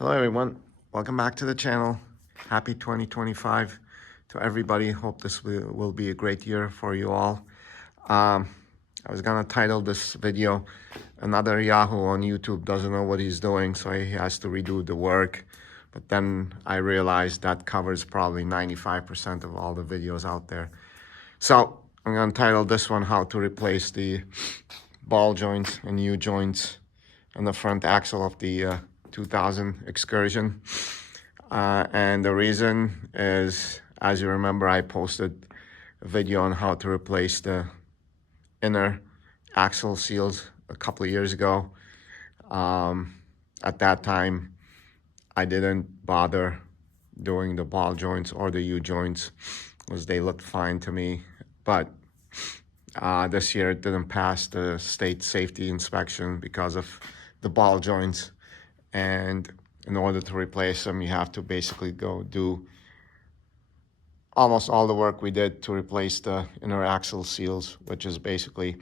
Hello everyone, welcome back to the channel. Happy 2025 to everybody. Hope this will be a great year for you all. I was gonna title this video, Another Yahoo on YouTube doesn't know what he's doing, so he has to redo the work. But then I realized that covers probably 95% of all the videos out there. So I'm gonna title this one, How to Replace the Ball Joints and U-Joints on the front axle of the 2000 Excursion. And the reason is, as you remember, I posted a video on how to replace the inner axle seals a couple of years ago. At that time, I didn't bother doing the ball joints or the U-joints because they looked fine to me. But this year it didn't pass the state safety inspection because of the ball joints. And in order to replace them, you have to basically go do almost all the work we did to replace the inner axle seals, which is basically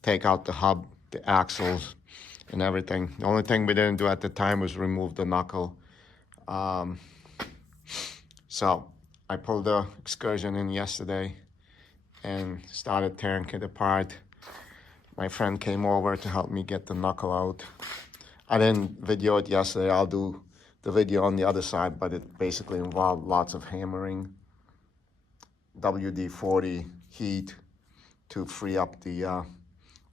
take out the hub, the axles, and everything. The only thing we didn't do at the time was remove the knuckle. So I pulled the Excursion in yesterday and started tearing it apart. My friend came over to help me get the knuckle out. I didn't video it yesterday. I'll do the video on the other side, but it basically involved lots of hammering, WD-40 heat to free up the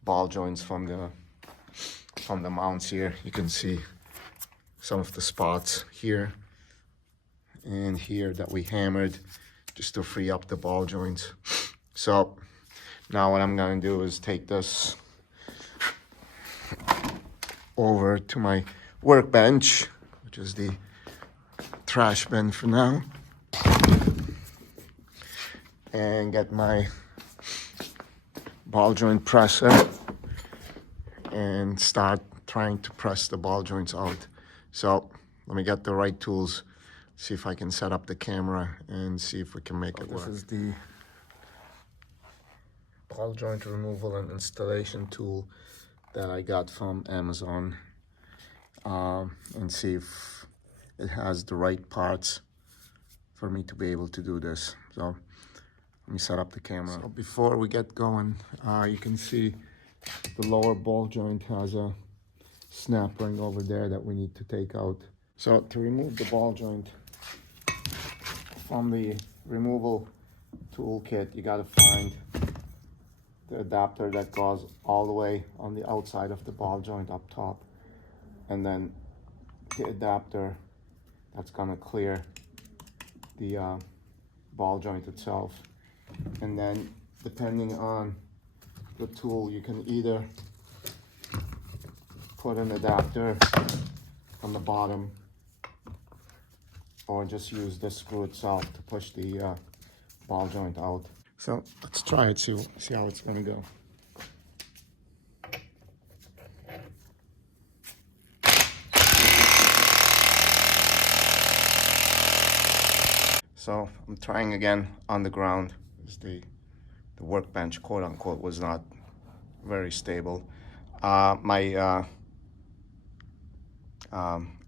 ball joints from the mounts here. You can see some of the spots here and here that we hammered just to free up the ball joints. So now what I'm gonna do is take this over to my workbench, which is the trash bin for now, and get my ball joint presser and start trying to press the ball joints out. So let me get the right tools, see if I can set up the camera and see if we can make it work. This is the ball joint removal and installation tool that I got from Amazon, and see if it has the right parts for me to be able to do this. So let me set up the camera. So before we get going, you can see the lower ball joint has a snap ring over there that we need to take out. So to remove the ball joint from the removal toolkit, you gotta find the adapter that goes all the way on the outside of the ball joint up top, and then the adapter that's gonna clear the ball joint itself. And then depending on the tool, you can either put an adapter on the bottom or just use the screw itself to push the ball joint out. So let's try it, see how it's gonna go. So I'm trying again on the ground. The workbench, quote unquote, was not very stable. My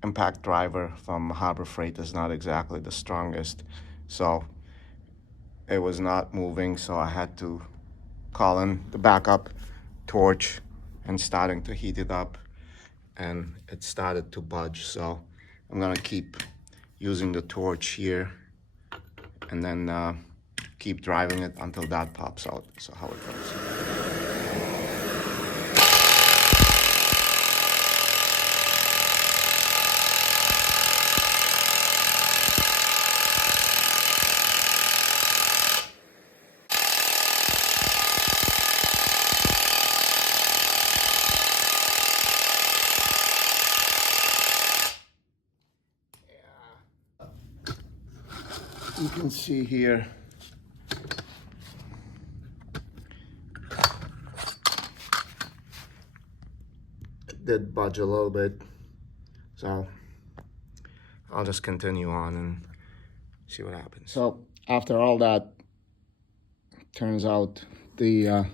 impact driver from Harbor Freight is not exactly the strongest, so it was not moving, so I had to call in the backup torch and starting to heat it up, and it started to budge. So I'm gonna keep using the torch here and then keep driving it until that pops out. So how it goes. You can see here it did budge a little bit, so I'll just continue on and see what happens. So after all that, turns out the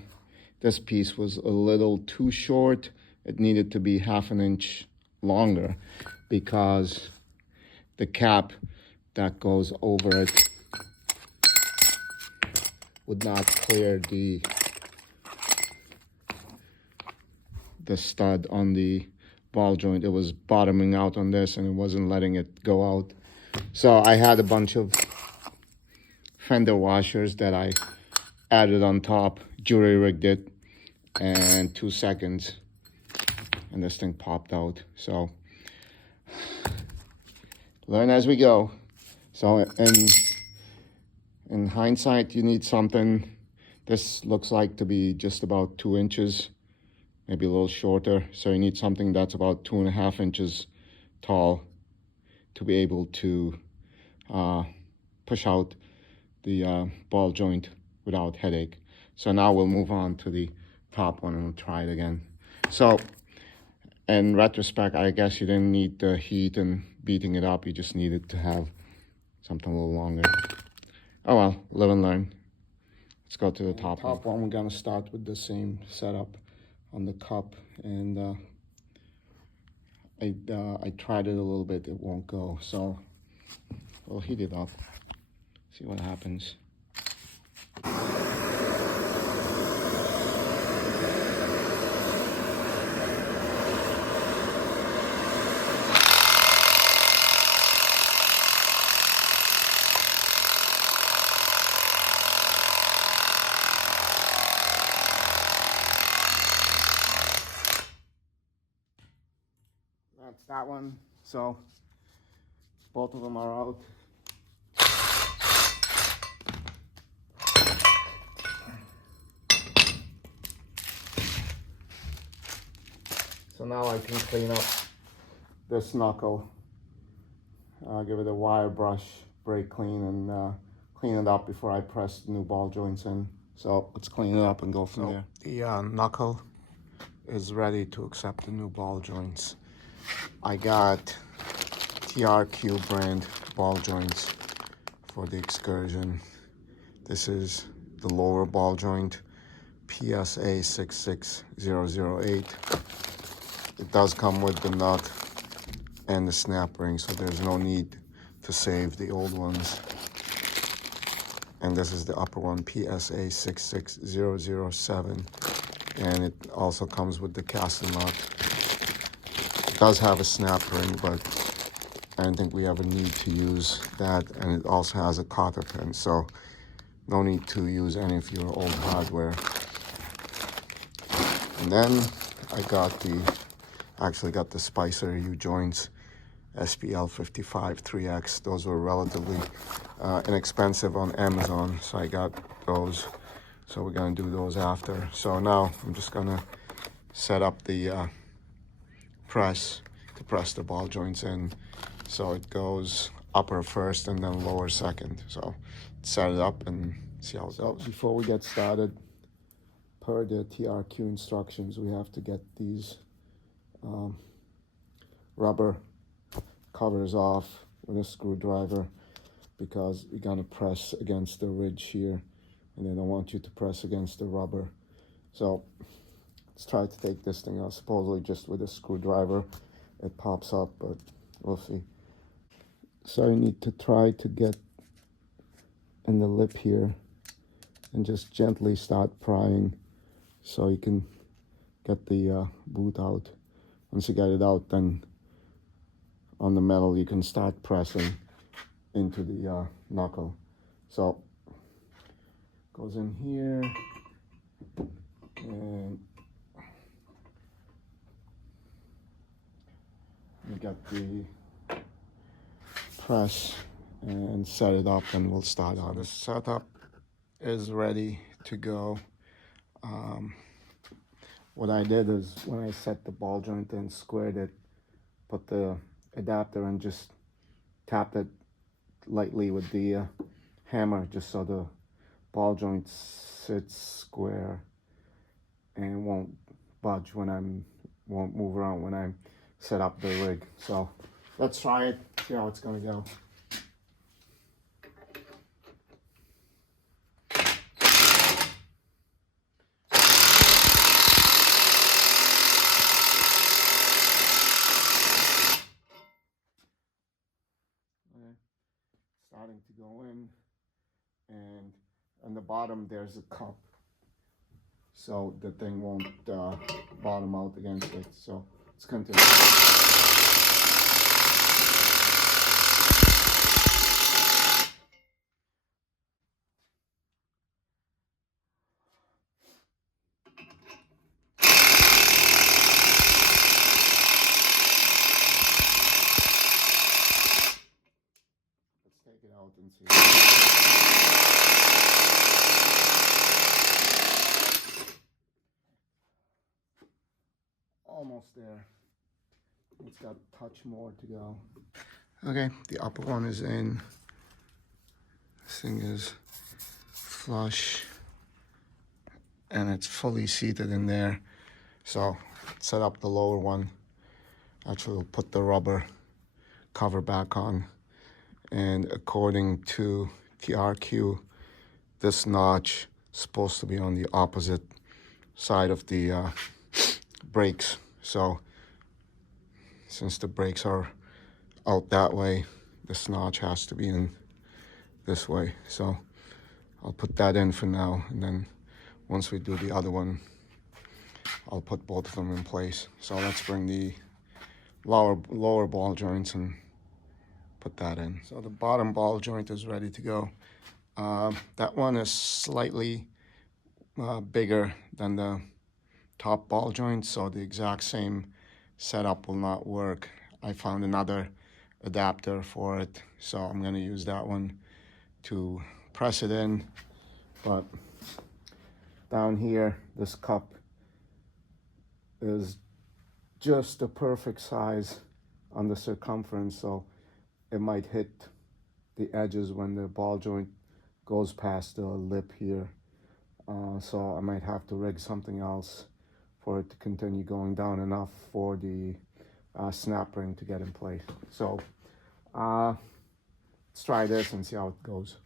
this piece was a little too short. It needed to be 1/2 inch longer because the cap that goes over it would not clear the stud on the ball joint. It was bottoming out on this and it wasn't letting it go out. So I had a bunch of fender washers that I added on top, jury rigged it, and 2 seconds and this thing popped out. So learn as we go. So in hindsight, you need something, this looks like to be just about 2 inches, maybe a little shorter. So you need something that's about 2.5 inches tall to be able to push out the ball joint without headache. So now we'll move on to the top one and we'll try it again. So in retrospect, I guess you didn't need the heat and beating it up. You just needed to have something a little longer. Oh well, live and learn. Let's go to the top one. We're gonna start with the same setup on the cup, and I tried it a little bit. It won't go, so we'll heat it up. See what happens. That's that one. So both of them are out. So now I can clean up this knuckle. Give it a wire brush, brake clean, and clean it up before I press the new ball joints in. So let's clean it up and go from there. The knuckle is ready to accept the new ball joints. I got TRQ brand ball joints for the Excursion. This is the lower ball joint, PSA 66008. It does come with the nut and the snap ring, so there's no need to save the old ones. And this is the upper one, PSA 66007, and it also comes with the casting nut. It does have a snap ring, but I don't think we ever need to use that, and it also has a cotter pin, so no need to use any of your old hardware. And then I actually got the Spicer U-joints, SPL 55 3X. Those were relatively inexpensive on Amazon, so I got those. So we're gonna do those after. So now I'm just gonna set up the press to press the ball joints in. So it goes upper first and then lower second. So set it up and see how it goes. Before we get started, per the TRQ instructions, we have to get these rubber covers off with a screwdriver, because you're gonna press against the ridge here and they don't want you to press against the rubber. So let's try to take this thing out. Supposedly just with a screwdriver it pops up, but we'll see. So you need to try to get in the lip here and just gently start prying so you can get the boot out. Once you get it out, then on the metal you can start pressing into the knuckle. So goes in here, and you get the press and set it up, and we'll start on. The setup is ready to go. What I did is, when I set the ball joint and squared it, put the adapter and just tapped it lightly with the hammer, just so the ball joint sits square and won't budge won't move around when I set up the rig. So let's try it, see how it's gonna go. starting to go in, and on the bottom there's a cup, so the thing won't bottom out against it. So let's continue. Let's take it out and see. Almost there. It's got a touch more to go. Okay, the upper one is in. This thing is flush and it's fully seated in there. So set up the lower one. Actually, we'll put the rubber cover back on. And according to TRQ, this notch is supposed to be on the opposite side of the brakes. So since the brakes are out that way, this notch has to be in this way. So I'll put that in for now, and then once we do the other one, I'll put both of them in place. So let's bring the lower ball joints and put that in. So the bottom ball joint is ready to go. That one is slightly bigger than the top ball joint, so the exact same setup will not work. I found another adapter for it, so I'm going to use that one to press it in. But down here, this cup is just the perfect size on the circumference, so it might hit the edges when the ball joint goes past the lip here. So I might have to rig something else for it to continue going down enough for the snap ring to get in place. So let's try this and see how it goes.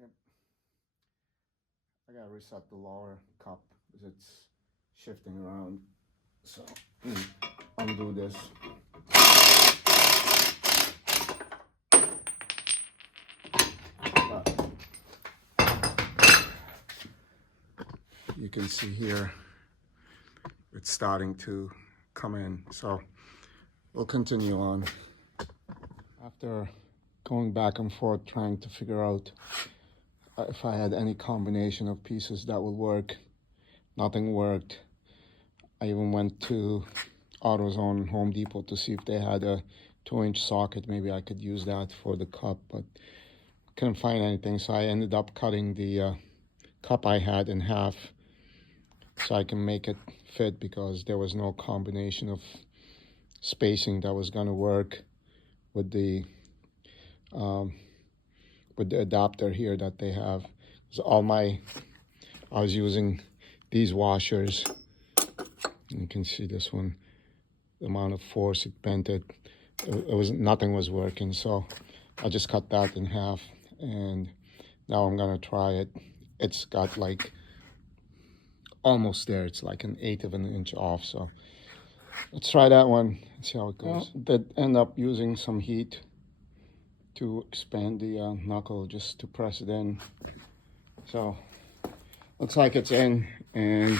Yep. I gotta reset the lower cup because it's shifting around. So undo this. But you can see here it's starting to come in. So we'll continue on. After going back and forth trying to figure out if I had any combination of pieces that would work, nothing worked. I even went to AutoZone, Home Depot to see if they had a 2-inch socket. Maybe I could use that for the cup, but couldn't find anything. So I ended up cutting the cup I had in half so I can make it fit, because there was no combination of spacing that was gonna work with the adapter here that they have. So I was using these washers. You can see this one, the amount of force it bent it. Nothing was working, so I just cut that in half, and now I'm gonna try it. It's got like almost there. It's like 1/8 of an inch off. So let's try that one and see how it goes. That end up using some heat to expand the knuckle just to press it in. So looks like it's in, and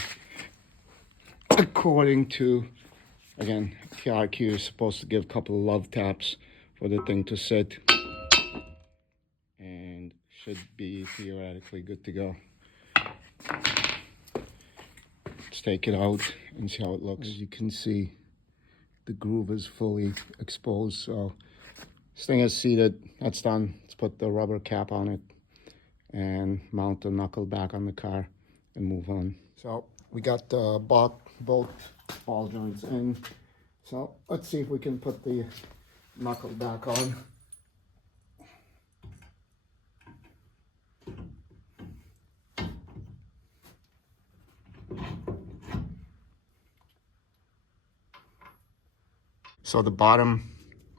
according to, again, TRQ is supposed to give a couple of love taps for the thing to sit, and should be theoretically good to go. Let's take it out and see how it looks. As you can see, the groove is fully exposed, so this thing is seated. That's done. Let's put the rubber cap on it and mount the knuckle back on the car and move on. So we got both ball joints in. So let's see if we can put the knuckle back on. So the bottom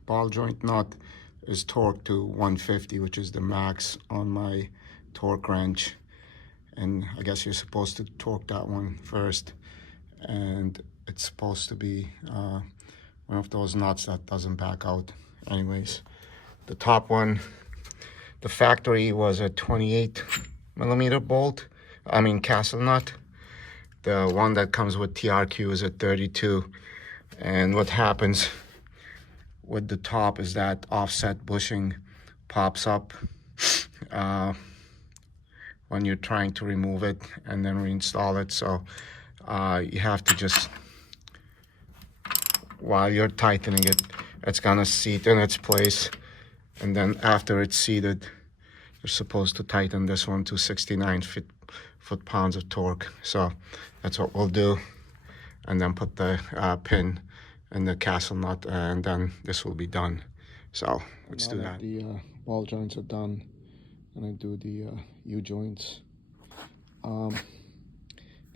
ball joint nut is torqued to 150, which is the max on my torque wrench. And I guess you're supposed to torque that one first. And it's supposed to be one of those nuts that doesn't back out. Anyways, the top one, the factory was a 28mm bolt. I mean castle nut. The one that comes with TRQ is a 32. And what happens with the top is that offset bushing pops up when you're trying to remove it and then reinstall it. So you have to just, while you're tightening it, it's gonna seat in its place. And then after it's seated, you're supposed to tighten this one to 69 foot-pounds of torque. So that's what we'll do. And then put the pin in the castle nut, and then this will be done. So let's do that. The ball joints are done, and I do the U-joints.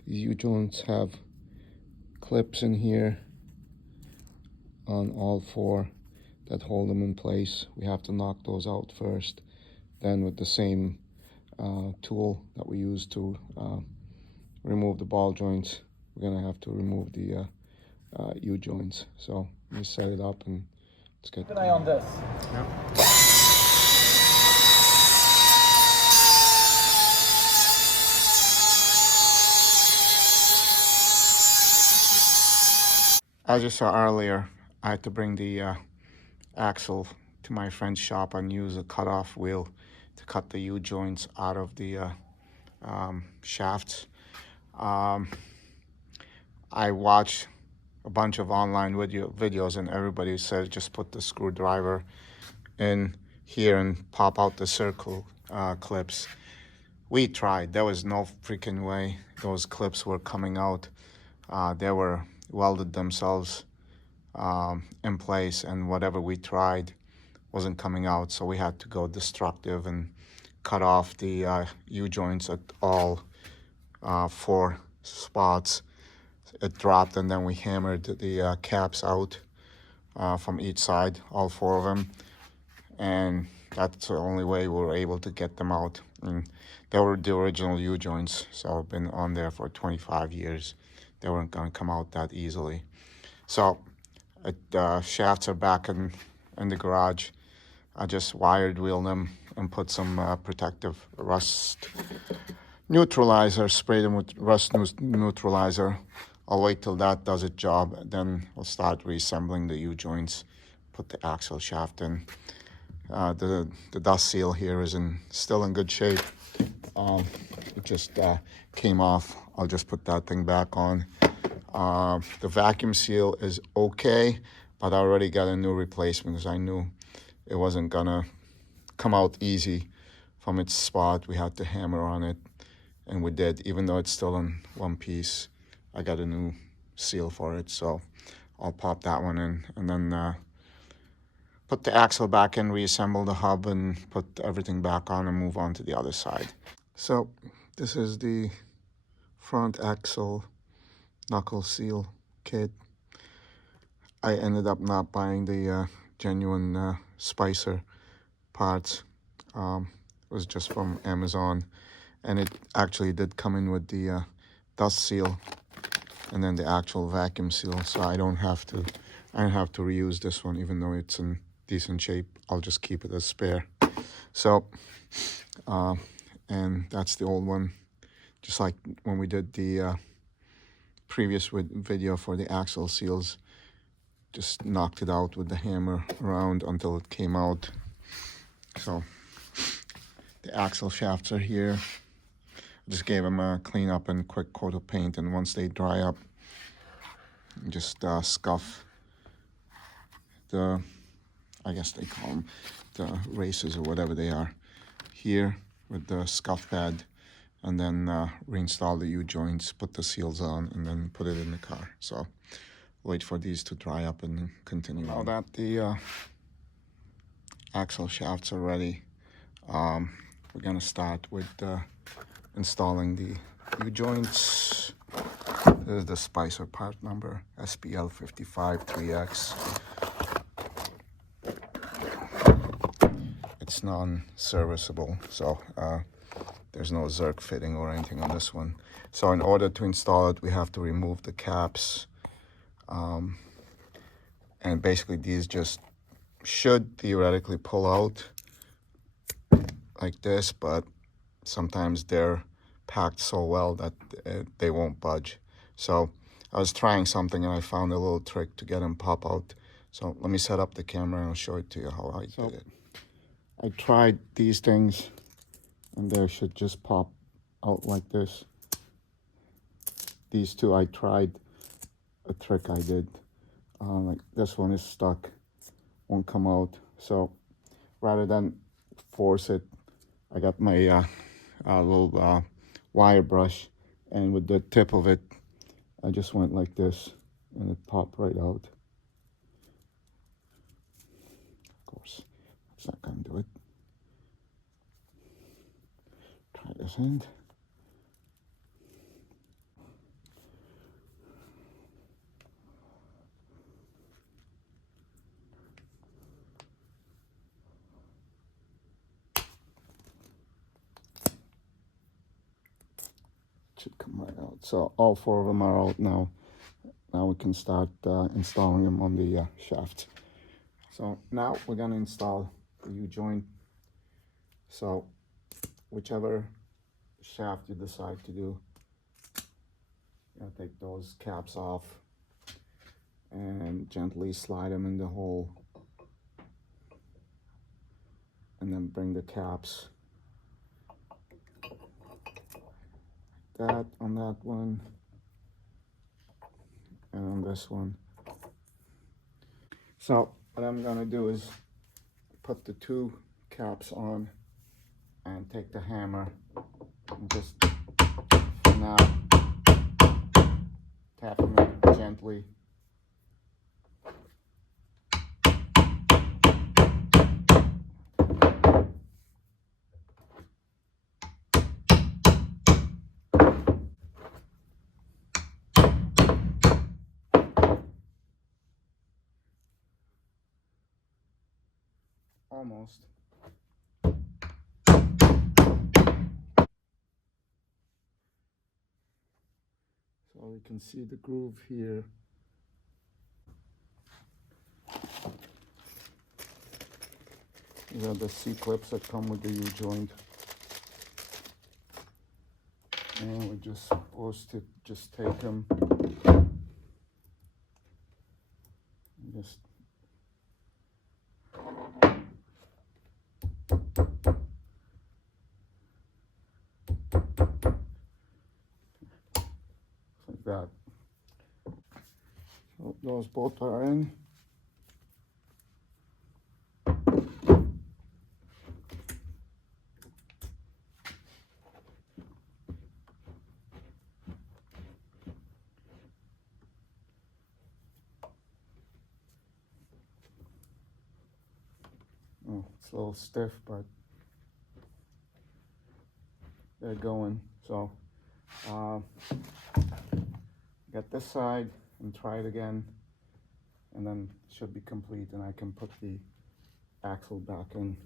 These U-joints have clips in here on all four that hold them in place. We have to knock those out first. Then with the same tool that we use to remove the ball joints, we're gonna have to remove the U-joints. So let me set it up and let's get an eye on this. Yeah. As you saw earlier, I had to bring the axle to my friend's shop and use a cutoff wheel to cut the U-joints out of the shafts. I watched a bunch of online videos and everybody said just put the screwdriver in here and pop out the circle clips. We tried. There was no freaking way those clips were coming out. They were welded themselves in place, and whatever we tried wasn't coming out. So we had to go destructive and cut off the U-joints at all four spots. It dropped, and then we hammered the caps out from each side, all four of them, and that's the only way we were able to get them out. And they were the original U-joints, so I've been on there for 25 years. They weren't going to come out that easily. So shafts are back in the garage. I just wired wheel them and put some protective rust neutralizer, spray them with rust neutralizer. I'll wait till that does its job, then we'll start reassembling the U-joints, put the axle shaft in. The dust seal here is still in good shape. It just came off. I'll just put that thing back on. The vacuum seal is okay, but I already got a new replacement because I knew it wasn't gonna come out easy from its spot. We had to hammer on it, and we did. Even though it's still in one piece, I got a new seal for it, so I'll pop that one in, and then put the axle back in, reassemble the hub, and put everything back on and move on to the other side. So this is the front axle knuckle seal kit. I ended up not buying the genuine Spicer parts. It was just from Amazon, and it actually did come in with the dust seal and then the actual vacuum seal, so I don't have to reuse this one. Even though it's in decent shape, I'll just keep it as spare. So and that's the old one, just like when we did the previous video for the axle seals. Just knocked it out with the hammer around until it came out. So the axle shafts are here. Just gave them a clean up and quick coat of paint, and once they dry up, just scuff the, I guess they call them the races or whatever they are, here with the scuff pad, and then reinstall the U-joints, put the seals on, and then put it in the car. So wait for these to dry up and continue. Now that the axle shafts are ready, we're gonna start with installing the U-joints. This is the Spicer part number, SPL55 3X. It's non-serviceable, so there's no Zerk fitting or anything on this one. So in order to install it, we have to remove the caps. And basically these just should theoretically pull out like this, but sometimes they're packed so well that they won't budge. So I was trying something and I found a little trick to get them pop out. So let me set up the camera and I'll show it to you how I did it. I tried these things and they should just pop out like this. These two I tried a trick I did. Like this one is stuck, won't come out. So rather than force it, I got my little wire brush, and with the tip of it, I just went like this, and it popped right out. Of course, that's not gonna do it. Try this end. Should come right out. So all four of them are out now. Now we can start installing them on the shaft. So now we're gonna install the U-joint. So whichever shaft you decide to do, take those caps off and gently slide them in the hole, and then bring the caps that on that one and on this one. So what I'm gonna do is put the two caps on and take the hammer and just for now tapping it gently. Almost. So you can see the groove here. These are the C-clips that come with the U-joint. And we're just supposed to just take them and just like that. So those both are in. Oh, it's a little stiff, but they're going. So get this side and try it again, and then it should be complete, and I can put the axle back in.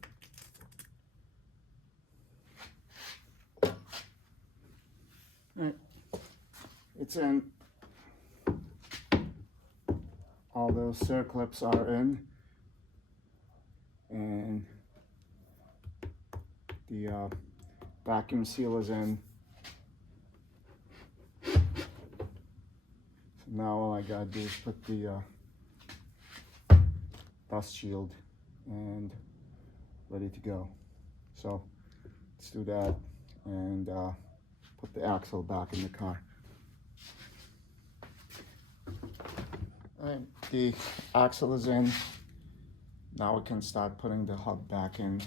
All right, it's in. All those circlips are in, and the vacuum seal is in. So now all I gotta do is put the dust shield and ready to go. So let's do that and put the axle back in the car. All right, the axle is in. Now we can start putting the hub back in.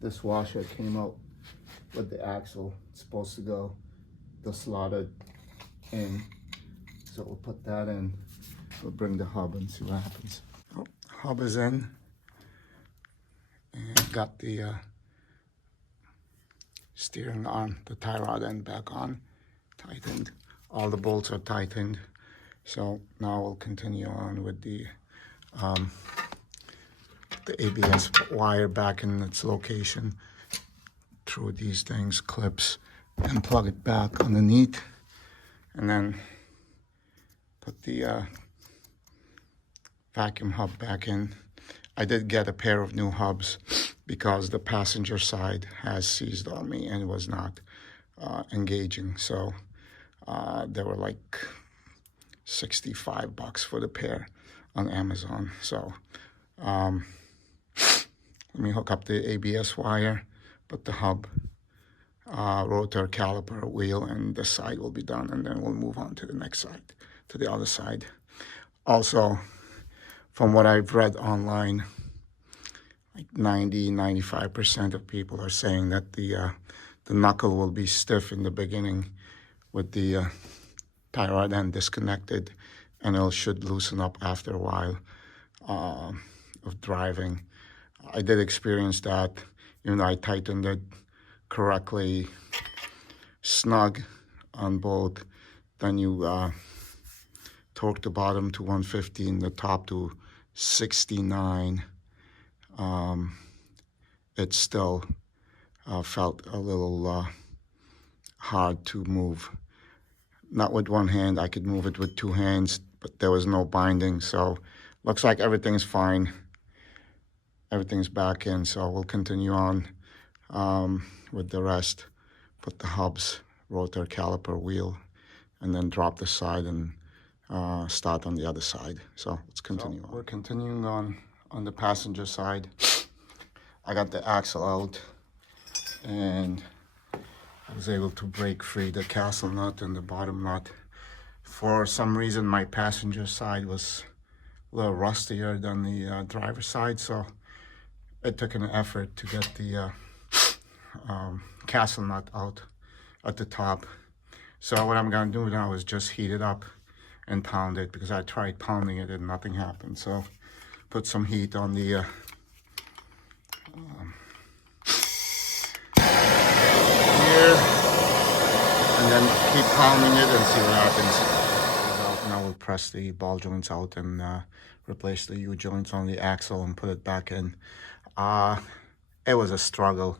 This washer came out with the axle. It's supposed to go the slotted in. So we'll put that in. We'll bring the hub and see what happens. Oh, hub is in. And got the steering arm, the tie rod end back on, tightened. All the bolts are tightened. So now we'll continue on with the ABS wire back in its location through these things, clips, and plug it back underneath, and then put the vacuum hub back in. I did get a pair of new hubs because the passenger side has seized on me and was not engaging. So they were like $65 for the pair on Amazon. So let me hook up the ABS wire, put the hub, rotor, caliper, wheel, and this side will be done, and then we'll move on to the next side, to the other side. Also, from what I've read online, like 90–95% of people are saying that the knuckle will be stiff in the beginning with the tie rod end disconnected, and it should loosen up after a while of driving. I did experience that, even though I tightened it correctly, snug on both. Then you torque the bottom to 115, the top to 69. It still felt a little hard to move. Not with one hand, I could move it with two hands, but there was no binding. So looks like everything's fine. Everything's back in, so we'll continue on with the rest. Put the hubs, rotor, caliper, wheel, and then drop the side and start on the other side. So let's continue on. We're continuing on the passenger side. I got the axle out, and I was able to break free the castle nut and the bottom nut. For some reason, my passenger side was a little rustier than the driver's side, so it took an effort to get the castle nut out at the top. So what I'm gonna do now is just heat it up and pound it, because I tried pounding it and nothing happened. So put some heat on the here, and then keep pounding it and see what happens. Now we'll press the ball joints out and replace the U-joints on the axle and put it back in. It was a struggle.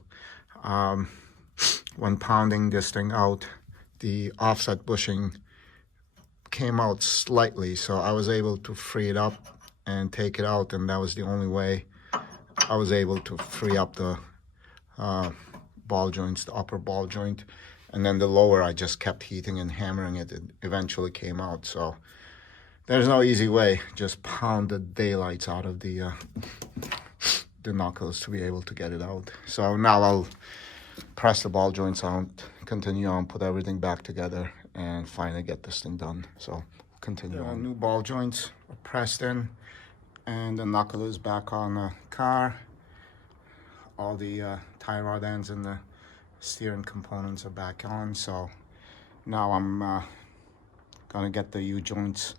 When pounding this thing out, the offset bushing came out slightly, so I was able to free it up and take it out, and that was the only way I was able to free up the ball joints, the upper ball joint. And then the lower, I just kept heating and hammering it. It eventually came out. So there's no easy way. Just pound the daylights out of the knuckles to be able to get it out. So now I'll press the ball joints out, continue on, put everything back together, and finally get this thing done. So continue on. New ball joints are pressed in, and the knuckle is back on the car. All the tie rod ends and the steering components are back on. So now I'm gonna get the U-joints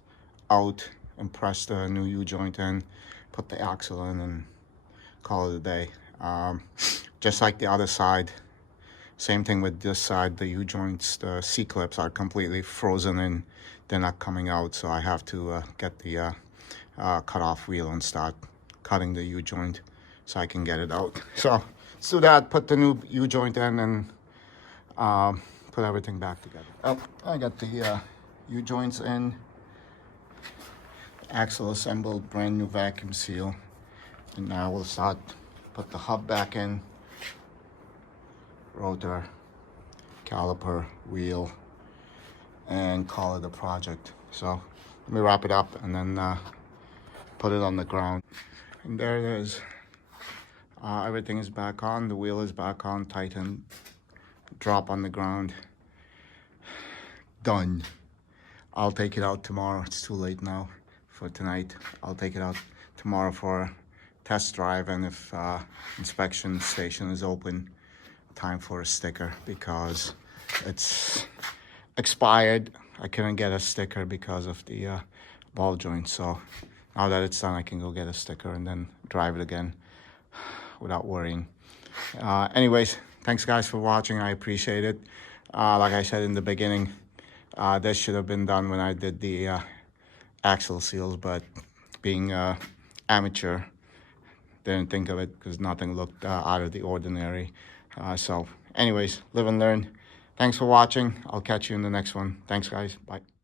out and press the new U-joint in, put the axle in, and call it a day. Just like the other side, same thing with this side. The U-joints, the C-clips are completely frozen in, they're not coming out, so I have to get the cut-off wheel and start cutting the U-joint so I can get it out. So let's do that, put the new U-joint in, and put everything back together. Oh, I got the U-joints in, axle assembled, brand new vacuum seal, and now we'll start, put the hub back in, rotor, caliper, wheel, and call it a project. So let me wrap it up and then put it on the ground. And there it is. Everything is back on, the wheel is back on, tightened, drop on the ground. Done. I'll take it out tomorrow. It's too late now for tonight. I'll take it out tomorrow for a test drive, and if inspection station is open, time for a sticker, because it's expired. I couldn't get a sticker because of the ball joint. So now that it's done, I can go get a sticker and then drive it again without worrying. Anyways, thanks guys for watching. I appreciate it. Like I said in the beginning, this should have been done when I did the axle seals, but being amateur, didn't think of it because nothing looked out of the ordinary. So anyways, live and learn. Thanks for watching. I'll catch you in the next one. Thanks guys. Bye.